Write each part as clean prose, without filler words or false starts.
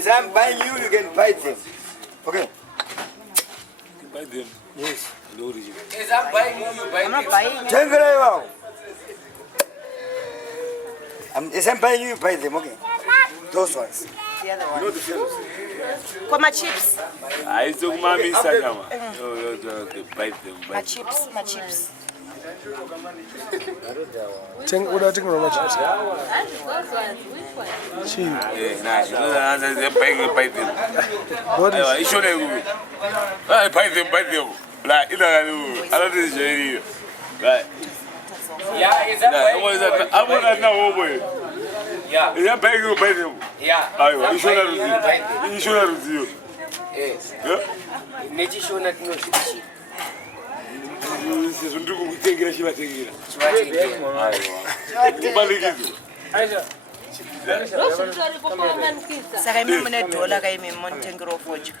As I'm buying you, you can buy them. Okay? You buy them? Yes. The origin. As I'm buying you, you buy I'm not buying it. As I'm buying you buy them, okay? Those ones. The other one. You know the fellows. For my chips. I took mommy Sakama. Buy them. My chips. Udah cek nomor chips. Cheap. They're buy them. What is? I show them. I buy them. Like, I don't know. Right. Yeah, is that I want that now, boy. Yeah. Yeah, buy them. Yeah. You should have you. Yes. Yeah? Neji show not no shishi. Vocês vão ter que ter igreja vai ter igreja. Saka mimi mune dola kai mimi montengiro fojo.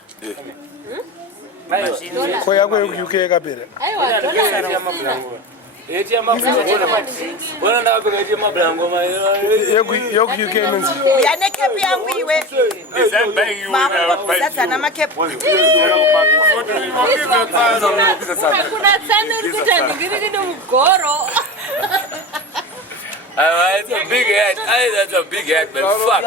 Ko ya kwa UK kapera. Eti ya mablango. Bona ndawa kwa eti ya mablango ma. Yo UK means. Yana kepi yangu iwe. Sasa na makepi. Kuna sana rukita ngiri mgoro. It's a big head. That's a big head, but fuck.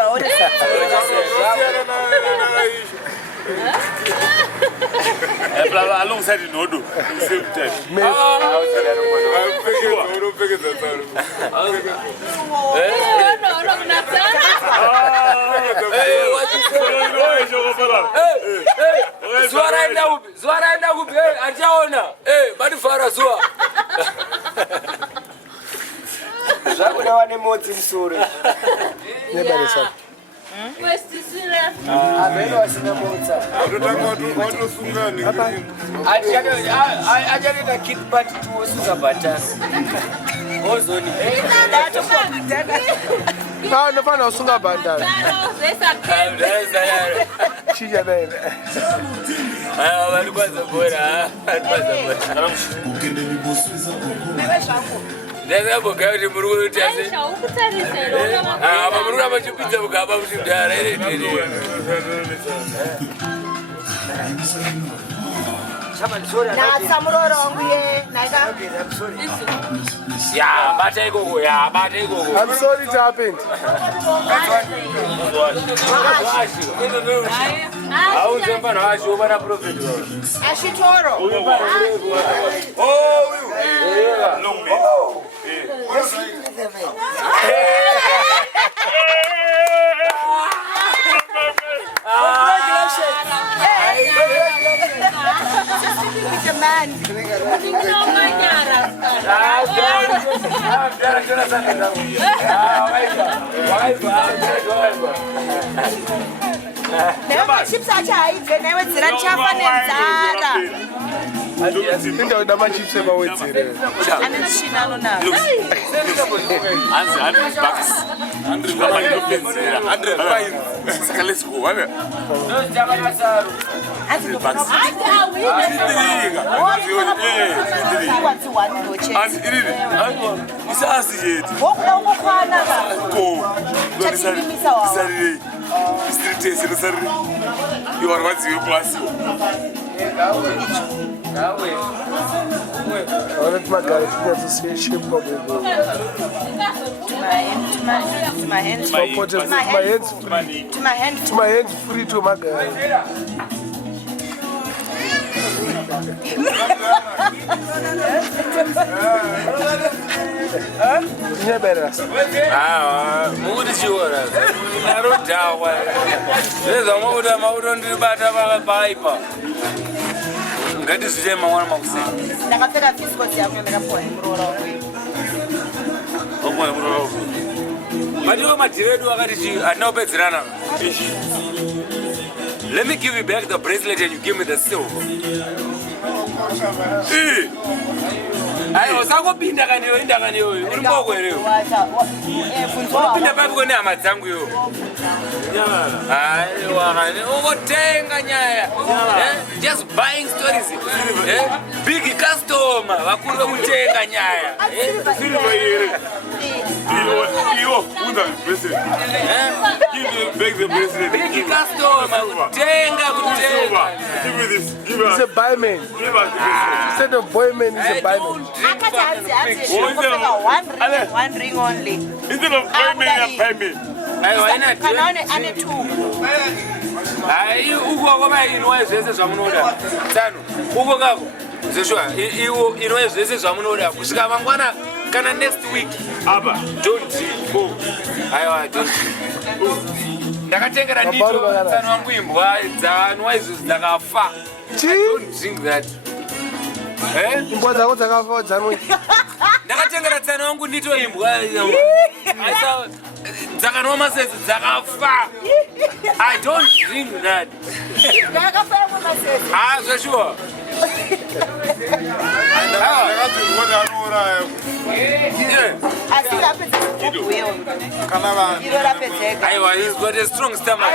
Alongside the Nodo, same time. Nafana usunga bandana. Chija bene. Walikuwa zabora. Neza bogari mururu tase. Mururu amachipita bugaba mshindara ile ile. Na samuroro nguye naga. Yeah, bate go. I'm sorry it happened. Au zemba na ashi obana profit. Ashitoro. Oh, Long With the man. Never chips acha never zirachafa nenzara. Indawo damachips ebawenzile. Anishina lona. $100 bucks. $100 Saka let's go. $100 bucks. Olha que magari que deve ser cheio de bagulho. To my hands free to magari. Tinha beras. Muda chora. Narudawa. Leza mauda ndibata bakaipa. Ngati zitema mwana makusema. Ndakapfeka fisikoti yangu ndakapuwa muroro wangu. Omwe muroro. Madiwa madiredu wakati anopedzerana. Let me give you back the bracelet and you give me the silver. Ayo usakopinda kaniyo indakaniyo uri mboko ere. Unopinda papi kone hama dzangu yo. Ayo wakani ukotenga nyaya. Just buying stories. Big customer wakuru kutenga nyaya. Silver ere. You who's the president? Beg the president. Big customer, kutenga. Give me this. Give He's us. a buyman. Give us this. Instead of boyman, he's I a buyman. don't drink One ring only. Instead of pay me. Ane two. Hayi uko kwaba inwa zvese zvamunoda. Tsano. Uko kako. Zeshwa, iwo inwa zvese zvamunoda. Kusvika mangwana kana next week. Aba. Don't go. Aiwa, don't. Ndakatengera ndito tsano wangu imbwa dzanwa izvo dzakafa. Don't drink that. Imbwa dzako dzakafa dzanwe. Ndakatengera tsano wangu ndito imbwa. Aisa dzakanwa masese dzakafa. I don't drink that. Ah, for sure. Aiwa, he's got a strong stomach.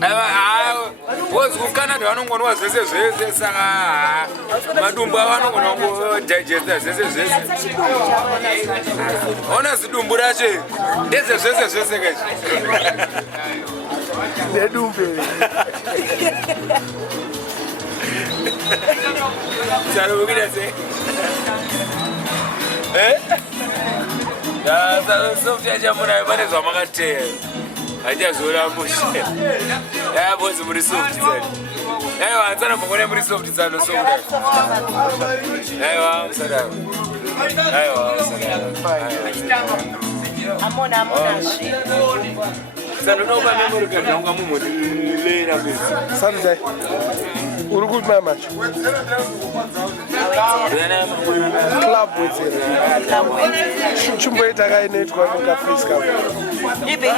Aiwa, what's good Canada? I don't want to say saka. Madumbu vanogona kudigesta zvese. Ona zvidumbu racho ndeze zvese kaizvi. Nedumbe. Tsano ukida sei? Ya, soft yachamuna pane zvamakateya. Hachazora mushe. Ya, bozi muri soft tsani. Aiwa, hatsana mbongone muri soft tsano soda. Aiwa, musadaro. Aiwa, musadaro. Amona zvi. Tsano noba memory card yangu mumwe lera bese. Samzai. Uri kuti mai macho? Club wedzera. Chimboita kainoitwa mukafriska. Ipi?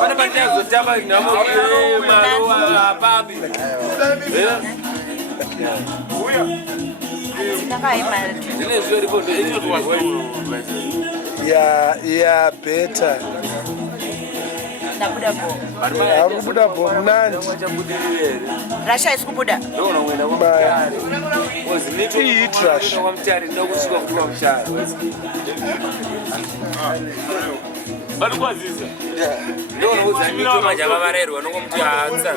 Pane patazotamba nhamo maruva apapi. Zvine zviripo ndoitwa ya better. Kubuda bo mnandi. Rasha isi kubuda. Iyi trash. Balikwazisa. Ndonoudza mitoma dzakavarerwa nokuti haatsa.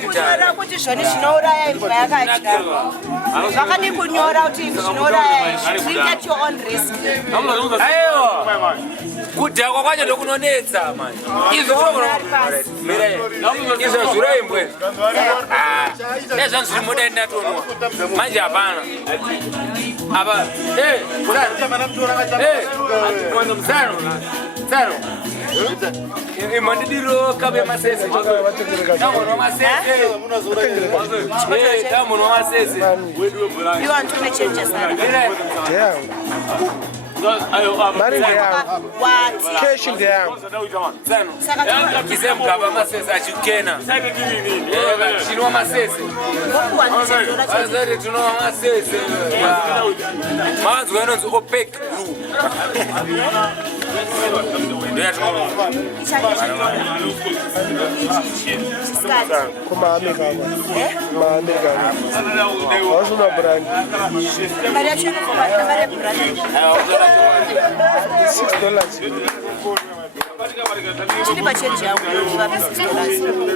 Kunyora kuti zvone zvinouraya imbwa yakadya. Zvakadi kunyora kuti zvinouraya. Drink at your own risk. Aiwa. Kudhakwa kwacho ndokunonetsa mani. Izvo zvura imbwe. Nezvanzi zviri muda ndatonwa. Manje hapana. Apa, Tsano. Imandidiro kabe masese. Tamunwa masese. Tamunwa masese. You want to make changes? Damn. Money down. What? Cash down. Tsano. Kisemgaba masese achikena. Chinwa masese. Azari tunwa masese. Manzi wenonzi OPEC blue. Kuma America. Ma America. What's the brand? $6.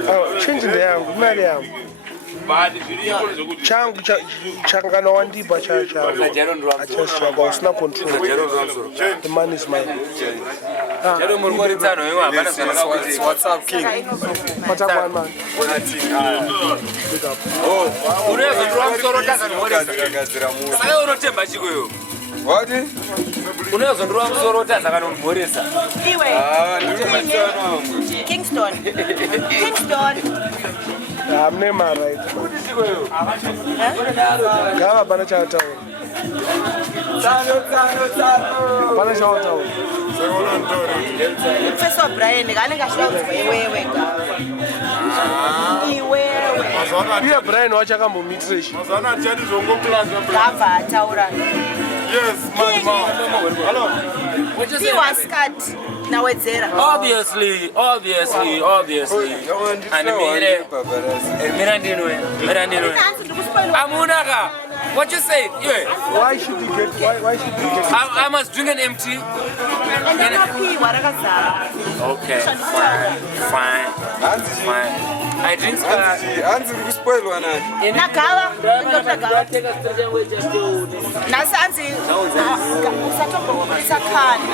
Oh, change the yangu, mali yangu. Changu changana wandiba cha achashaka usina control. The man is mine. What's up, King? What's up, man? What? Unazondorwa musoro utaza kana unimhoresa. Iwe. Kingston. I'm name right. Gava bana chata. Bana chata. Professor Brian kanenge ashaudzwa iwewe iwewe. Iye Brian wachakambo mitresh. Mazana chadi zongo plaza. Gava taura. Yes, man. Hello. He was cut. Nawedzera. Obviously. And mira ndinwe. Amunaka. What you say? Yeah. Why should you get? Why should you get? I must drink an empty. Okay. Fine. I drink. Hanzi kuspoilwa nani? Nagava. Nasanzi. Usatombo kusakhana.